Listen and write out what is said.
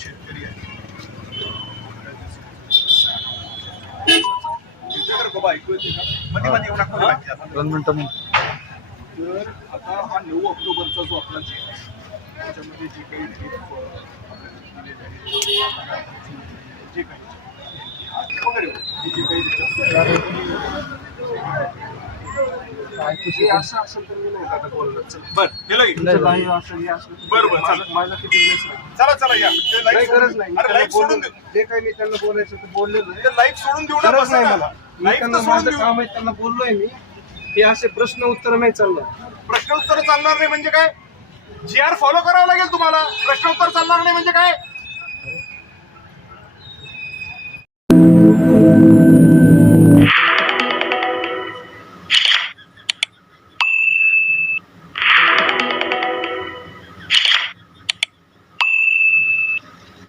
शेतकरी आहे तर आता हा 9 ऑक्टोबरचा जो आपला जे आहे त्याच्यामध्ये जे काही जे काही वगैरे जे काही असं असेल तर मी नाही आता बोलणार. बरं माझा किती वेळेस नाही. चला चला या नाही गरज नाही. लाईव्ह सोडून देऊ जे काही मी त्यांना बोलायचं ते बोललेलं आहे. लाईव्ह सोडून देऊ ना. गरज नाही मला. मी त्यांना माझं काम आहे त्यांना बोललोय मी. हे असे प्रश्न उत्तर नाही चालणार. प्रश्न उत्तर चालणार नाही म्हणजे काय? GR फॉलो करावं लागेल तुम्हाला. प्रश्न उत्तर चालणार नाही म्हणजे काय?